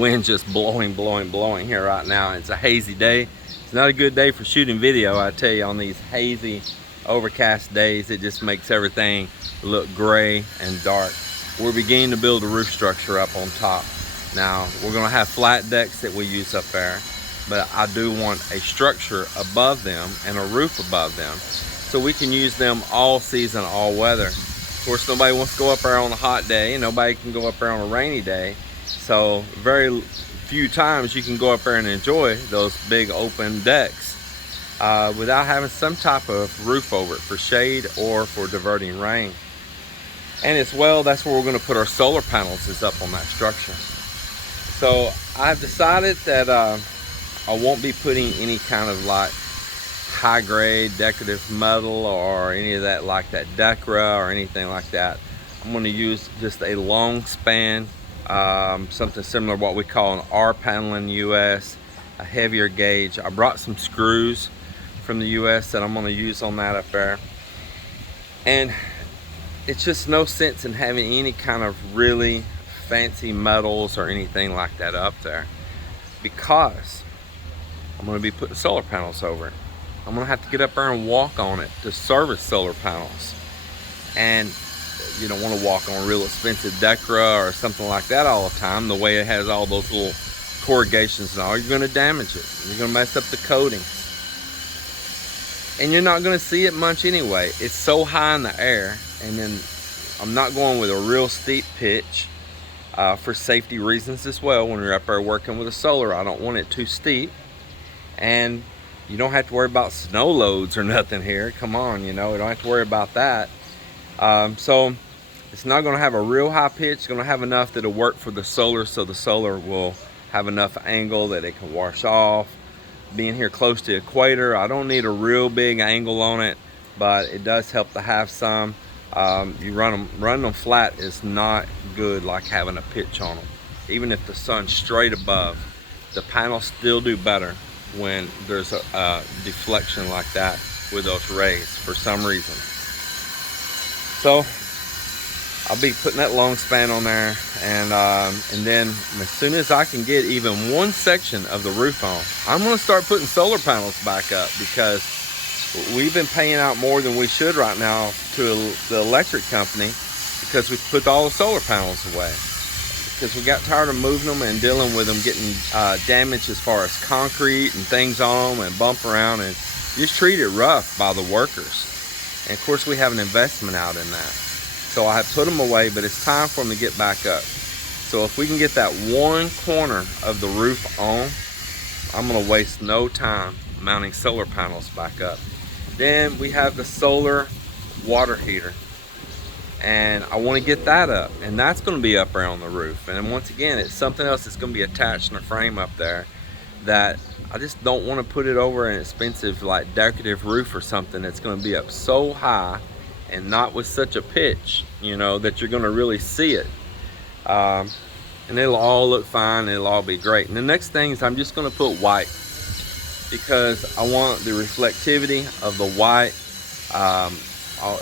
wind just blowing here right now. It's a hazy day. It's not a good day for shooting video, I tell you. On these hazy, overcast days, it just makes everything look gray and dark. We're beginning to build a roof structure up on top. Now, we're gonna have flat decks that we use up there, but I do want a structure above them and a roof above them, so we can use them all season, all weather. Of course, nobody wants to go up there on a hot day, and nobody can go up there on a rainy day. So very few times you can go up there and enjoy those big open decks without having some type of roof over it for shade or for diverting rain. And as well, that's where we're going to put our solar panels, is up on that structure. So I've decided that I won't be putting any kind of like high grade decorative metal or any of that, like that Decra or anything like that. I'm going to use just a long span, something similar to what we call an R panel in the US, a heavier gauge. I brought some screws from the US that I'm going to use on that up there. And it's just no sense in having any kind of really fancy metals or anything like that up there, because I'm going to be putting solar panels over it. I'm going to have to get up there and walk on it to service solar panels. And you don't want to walk on real expensive Decra or something like that all the time, the way it has all those little corrugations and all. You're going to damage it. You're going to mess up the coating. And you're not going to see it much anyway. It's so high in the air. And then I'm not going with a real steep pitch for safety reasons as well. When you're up there working with a solar, I don't want it too steep. And you don't have to worry about snow loads or nothing here. Come on, you know, you don't have to worry about that. So it's not going to have a real high pitch. It's going to have enough that'll work for the solar, so the solar will have enough angle that it can wash off. Being here close to the equator, I don't need a real big angle on it, but it does help to have some. You run them flat is not good, like having a pitch on them. Even if the sun's straight above, the panels still do better when there's a deflection like that with those rays for some reason. So I'll be putting that long span on there, and then as soon as I can get even one section of the roof on, I'm going to start putting solar panels back up, because we've been paying out more than we should right now to the electric company, because we put all the solar panels away, because we got tired of moving them and dealing with them getting damaged as far as concrete and things on them and bump around, and just treat it rough by the workers. And of course we have an investment out in that. So I have put them away, but it's time for them to get back up. So if we can get that one corner of the roof on, I'm gonna waste no time mounting solar panels back up. Then we have the solar water heater, and I want to get that up, and that's going to be up there on the roof. And once again, it's something else that's going to be attached in a frame up there, that I just don't want to put it over an expensive like decorative roof or something that's going to be up so high and not with such a pitch, you know, that you're going to really see it. And it'll all look fine, and it'll all be great. And the next thing is I'm just going to put white, because I want the reflectivity of the white.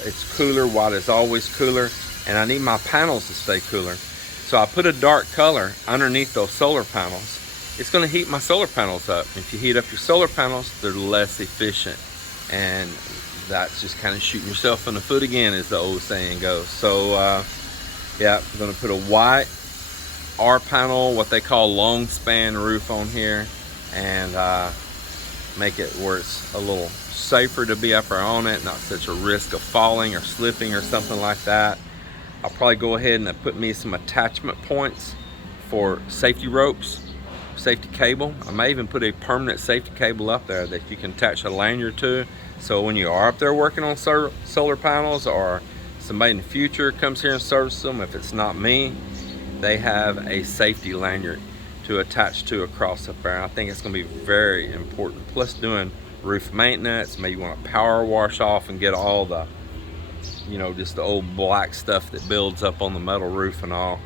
It's cooler. White is always cooler, and I need my panels to stay cooler. So I put a dark color underneath those solar panels. It's going to heat my solar panels up. If you heat up your solar panels, they're less efficient, and that's just kind of shooting yourself in the foot again, as the old saying goes. So yeah, I'm going to put a white R panel, what they call long span roof on here, and make it where it's a little safer to be up there on it, not such a risk of falling or slipping or something like that. I'll probably go ahead and put me some attachment points for safety ropes, safety cable. I may even put a permanent safety cable up there that you can attach a lanyard to, so when you are up there working on solar panels, or somebody in the future comes here and services them, if it's not me, they have a safety lanyard to attach to across up there. I think it's going to be very important. Plus doing roof maintenance, maybe you want to power wash off and get all the, you know, just the old black stuff that builds up on the metal roof and all,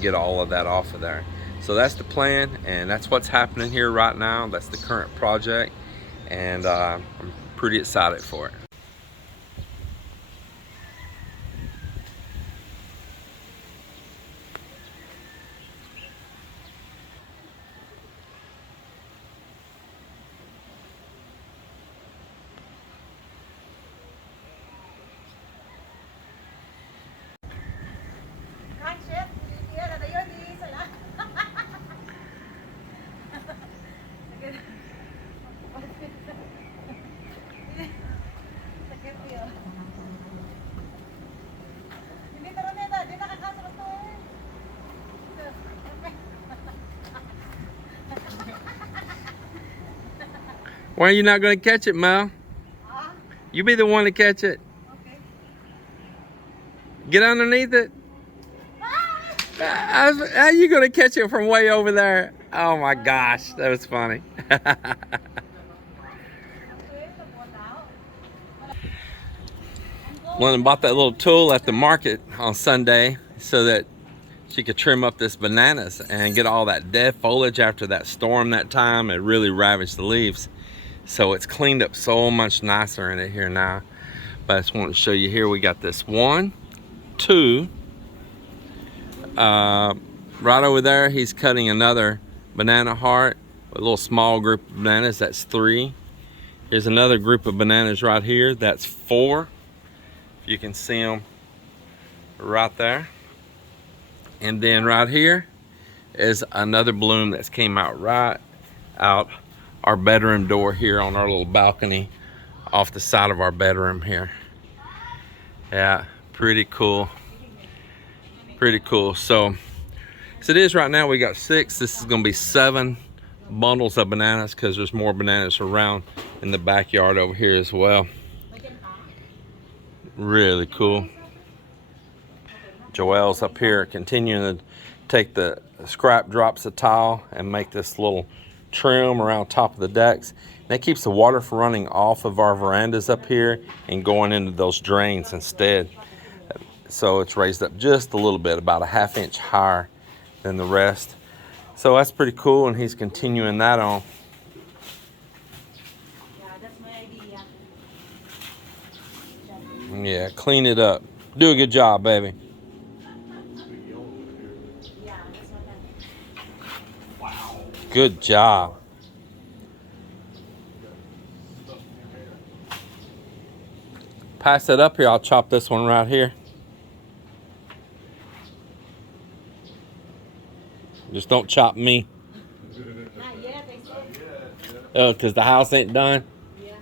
get all of that off of there. So that's the plan, and that's what's happening here right now. That's the current project, and I'm pretty excited for it. Why are you not going to catch it, Mel? You be the one to catch it. Okay. Get underneath it. How are you going to catch it from way over there? Oh my gosh, that was funny. Melinda bought that little tool at the market on Sunday so that she could trim up this bananas and get all that dead foliage after that storm that time. It really ravaged the leaves. So it's cleaned up so much nicer in it here now. But I just wanted to show you here, we got this 1, 2. Right over there, he's cutting another banana heart, a little small group of bananas, that's 3. Here's another group of bananas right here, that's 4. You can see them right there. And then right here is another bloom that's came out right out our bedroom door here on our little balcony off the side of our bedroom here. Yeah, pretty cool. Pretty cool. So as it is right now, we got 6. This is gonna be 7 bundles of bananas because there's more bananas around in the backyard over here as well. Really cool. Joelle's up here continuing to take the scrap drops of tile and make this little trim around top of the decks. That keeps the water from running off of our verandas up here and going into those drains instead. So it's raised up just a little bit, about a 1/2 inch higher than the rest. So that's pretty cool, and he's continuing that on. Yeah, clean it up. Do a good job, baby. Good job. Pass it up here. I'll chop this one right here. Just don't chop me. Not yet, they said. Oh, because the house ain't done? Yeah.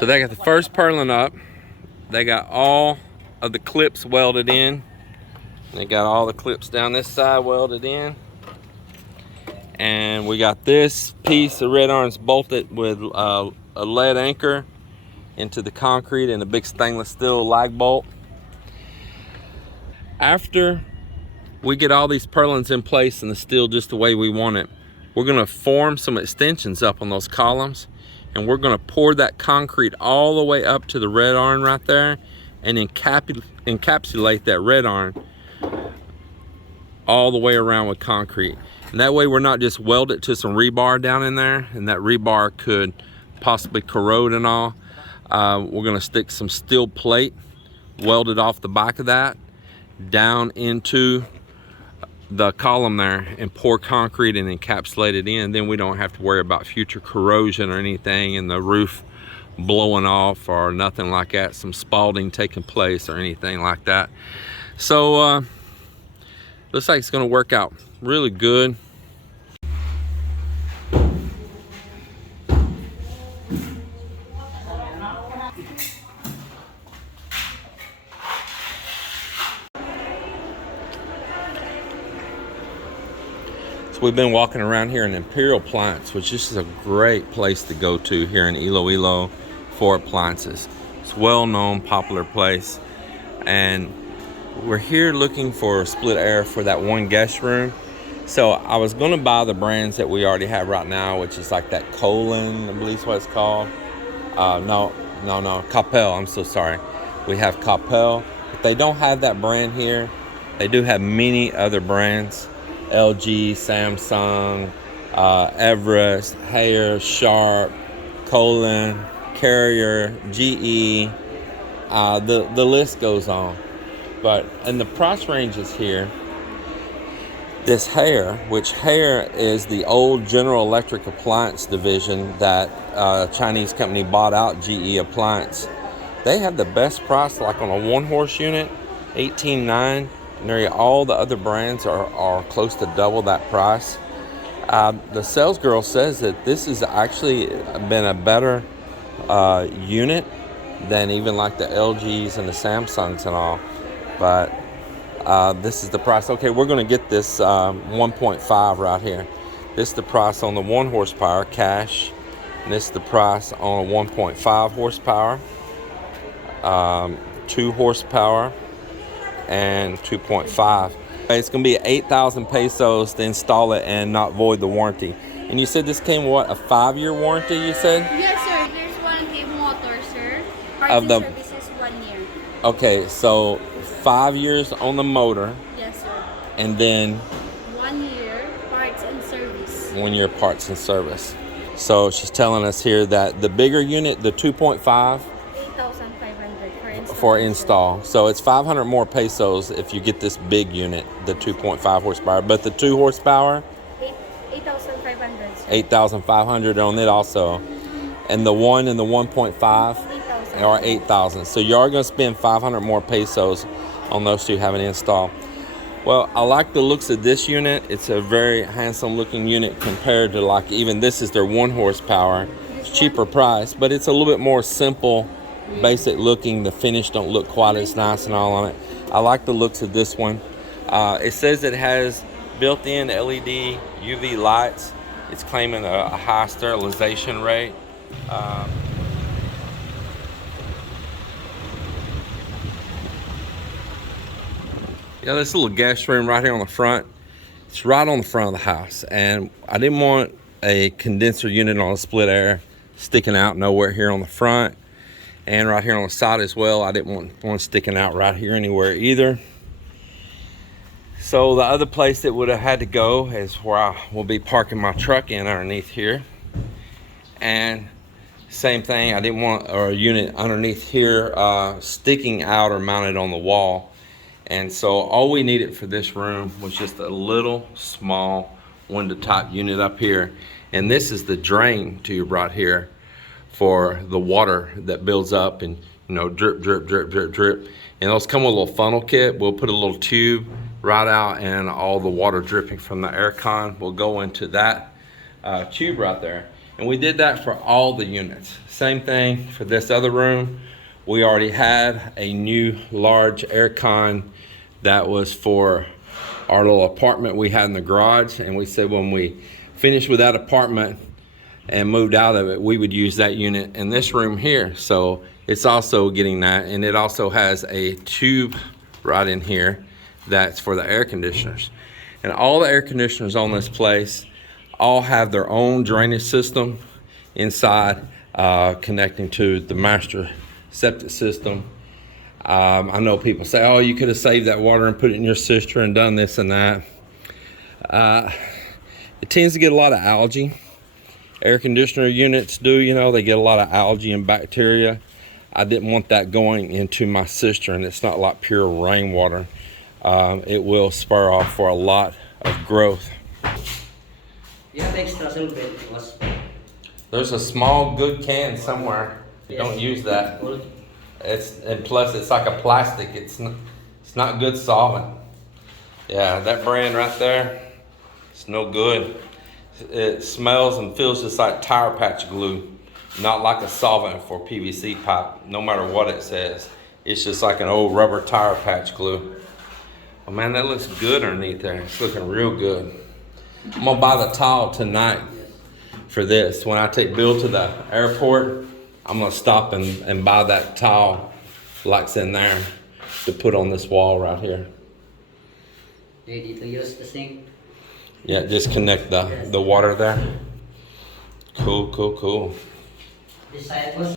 So they got the first purlin up. They got all of the clips welded in. They got all the clips down this side welded in. And we got this piece of red irons bolted with a lead anchor into the concrete and a big stainless steel lag bolt. After we get all these purlins in place and the steel just the way we want it, we're gonna form some extensions up on those columns, and we're gonna pour that concrete all the way up to the red iron right there and encapsulate that red iron all the way around with concrete. And that way we're not just weld it to some rebar down in there, and that rebar could possibly corrode and all. We're gonna stick some steel plate welded off the back of that down into the column there and pour concrete and encapsulate it in. Then we don't have to worry about future corrosion or anything and the roof blowing off or nothing like that, some spalling taking place or anything like that. So looks like it's going to work out really good. So we've been walking around here in Imperial Appliance, which is a great place to go to here in Iloilo for appliances. It's a well-known, popular place, and we're here looking for split air for that one guest room. So I was going to buy the brands that we already have right now, which is like that Colon, I believe is what it's called. No, Capel, I'm so sorry. We have Capel. If they don't have that brand here, they do have many other brands. LG, Samsung, Everest, Haier, Sharp, Colon, Carrier, GE, the list goes on. But in the price ranges here, this Haier, which Haier is the old General Electric appliance division that a Chinese company bought out, GE Appliance. They have the best price, like on a 1-horse unit, $18,900. And all the other brands are close to double that price. The sales girl says that this has actually been a better unit than even like the LGs and the Samsungs and all. But this is the price. Okay, we're going to get this 1.5 right here. This is the price on the 1 horsepower cash. And this is the price on a 1.5 horsepower, 2 horsepower, and 2.5. It's going to be 8,000 pesos to install it and not void the warranty. And you said this came, what, a 5-year warranty, you said? Yes, sir. There's warranty motor, sir. Parts Of and the- services 1 year. Okay, so 5 years on the motor, Yes, sir. and then 1 year parts and service. 1 year parts and service. So she's telling us here that the bigger unit, the 2.5, 8,500 for install. for install. So it's 500 more pesos if you get this big unit, the 2.5 horsepower. But the 2 horsepower, 8,500, sir. 8,500 on it also. And the 1 and the 1.5 8,000. are 8,000. So you are going to spend 500 more pesos on those two having installed. Well, I like the looks of this unit. It's a very handsome looking unit compared to, like, even this is their 1 horsepower. It's cheaper price, but it's a little bit more simple, basic looking. The finish don't look quite as nice and all on it. I like the looks of this one. It says it has built-in LED UV lights. It's claiming a high sterilization rate. Yeah, this little guest room right here on the front, it's right on the front of the house. And I didn't want a condenser unit on a split air sticking out nowhere here on the front. And right here on the side as well, I didn't want one sticking out right here anywhere either. So the other place that would have had to go is where I will be parking my truck in underneath here. And same thing, I didn't want a unit underneath here sticking out or mounted on the wall. And so all we needed for this room was just a little small window type unit up here. And this is the drain tube right here for the water that builds up and, you know, drip, drip, drip, drip, drip. And those come with a little funnel kit. We'll put a little tube right out, and all the water dripping from the air con will go into that tube right there. And we did that for all the units. Same thing for this other room. We already had a new large air con that was for our little apartment we had in the garage. And we said when we finished with that apartment and moved out of it, we would use that unit in this room here. So it's also getting that. And it also has a tube right in here that's for the air conditioners. And all the air conditioners on this place all have their own drainage system inside, connecting to the master septic system. I know people say, oh, you could have saved that water and put it in your cistern and done this and that. It tends to get a lot of algae. Air conditioner units do, you know, they get a lot of algae and bacteria. I didn't want that going into my cistern. It's not like pure rainwater. It will spur off for a lot of growth. Yeah, extra a little bit. Was There's a small good can somewhere. You don't use that. full. And plus it's like a plastic. It's not good solvent. Yeah, that brand right there, it's no good. It smells and feels just like tire patch glue, not like a solvent for PVC pipe. No matter what it says, it's just like an old rubber tire patch glue. Oh man, that looks good underneath there. It's looking real good. I'm gonna buy the towel tonight for this. When I take Bill to the airport, I'm gonna stop and buy that towel like's in there to put on this wall right here. Ready to use the sink? Yeah, just connect the water there. Cool, cool, cool. This side was.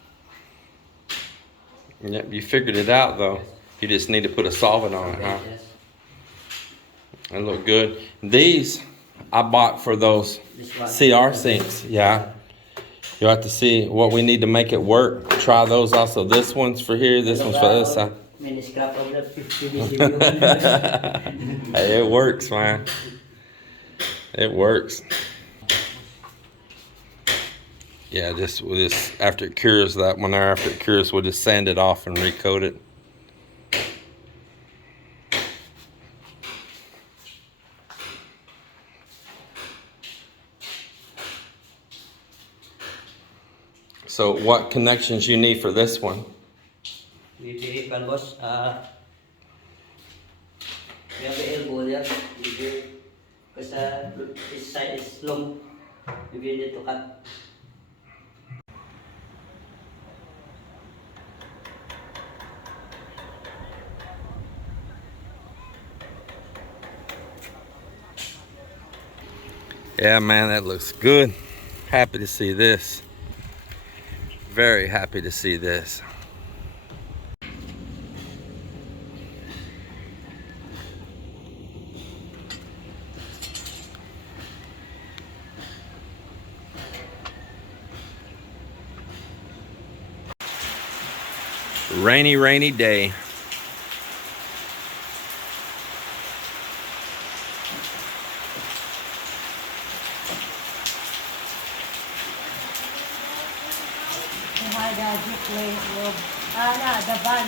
Yep, you figured it out though. You just need to put a solvent on it, huh? Yes. They look good. These I bought for those This one. CR sinks. Yeah. You'll have to see what we need to make it work. Try those also. This one's for here, this one's for this side. Mini scrap of the 50 BCU. Hey, it works, man. It works. Yeah, just with this, after it cures, that one there, after it cures, we'll just sand it off and recoat it. So what connections you need for this one? Bibili kan boss. Yung elbow there. Because this side is long. You need to cut. Yeah, man, that looks good. Happy to see this. Very happy to see this. Rainy day. The van.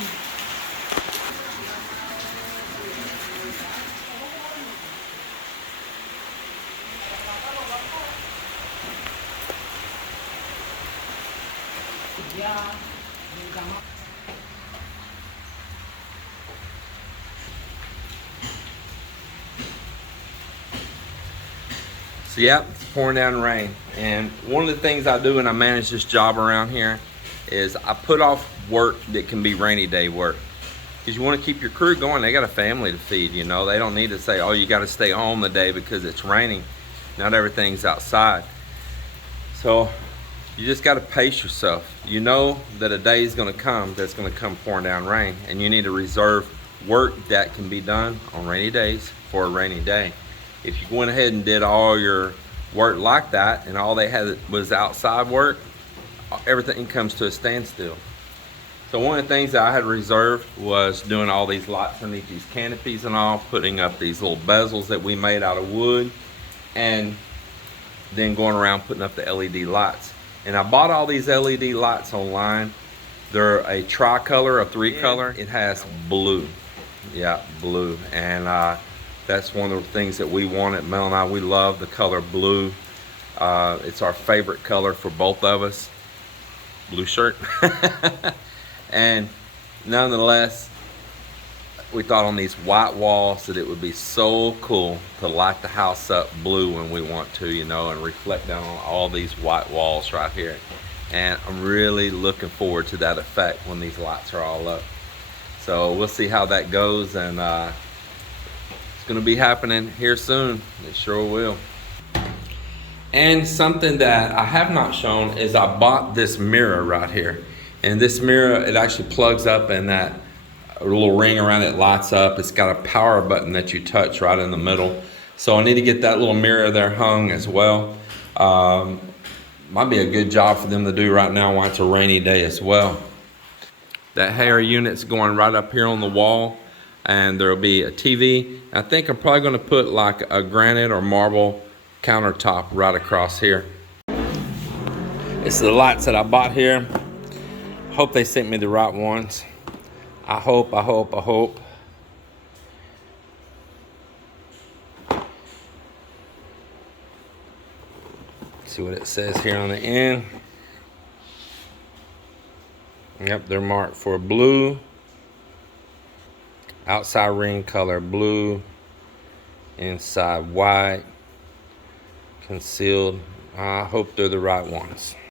So yeah, it's pouring down rain. And one of the things I do when I manage this job around here is I put off work that can be rainy day work. Because you want to keep your crew going. They got a family to feed, you know. They don't need to say, oh, you got to stay home the day because it's raining. Not everything's outside. So you just got to pace yourself. You know that a day is going to come that's going to come pouring down rain. And you need to reserve work that can be done on rainy days for a rainy day. If you went ahead and did all your work like that and all they had was outside work, everything comes to a standstill. So one of the things that I had reserved was doing all these lights underneath these canopies and all, putting up these little bezels that we made out of wood, and then going around putting up the LED lights. And I bought all these LED lights online. They're a tricolor, a three color. It has blue. Yeah, blue. And that's one of the things that we wanted. Mel and I, we love the color blue. It's our favorite color for both of us. Blue shirt. And nonetheless, we thought on these white walls that it would be so cool to light the house up blue when we want to, you know, and reflect down on all these white walls right here. And I'm really looking forward to that effect when these lights are all up. So we'll see how that goes, and it's gonna be happening here soon. It sure will. And something that I have not shown is I bought this mirror right here. And this mirror, it actually plugs up, and that little ring around it lights up. It's got a power button that you touch right in the middle. So I need to get that little mirror there hung as well. Might be a good job for them to do right now while it's a rainy day as well. That hair unit's going right up here on the wall, and there'll be a TV. I think I'm probably gonna put like a granite or marble countertop right across here. It's the lights that I bought here. Hope they sent me the right ones. I hope. See what it says here on the end. Yep, they're marked for blue. Outside ring color blue. Inside white. Concealed. I hope they're the right ones.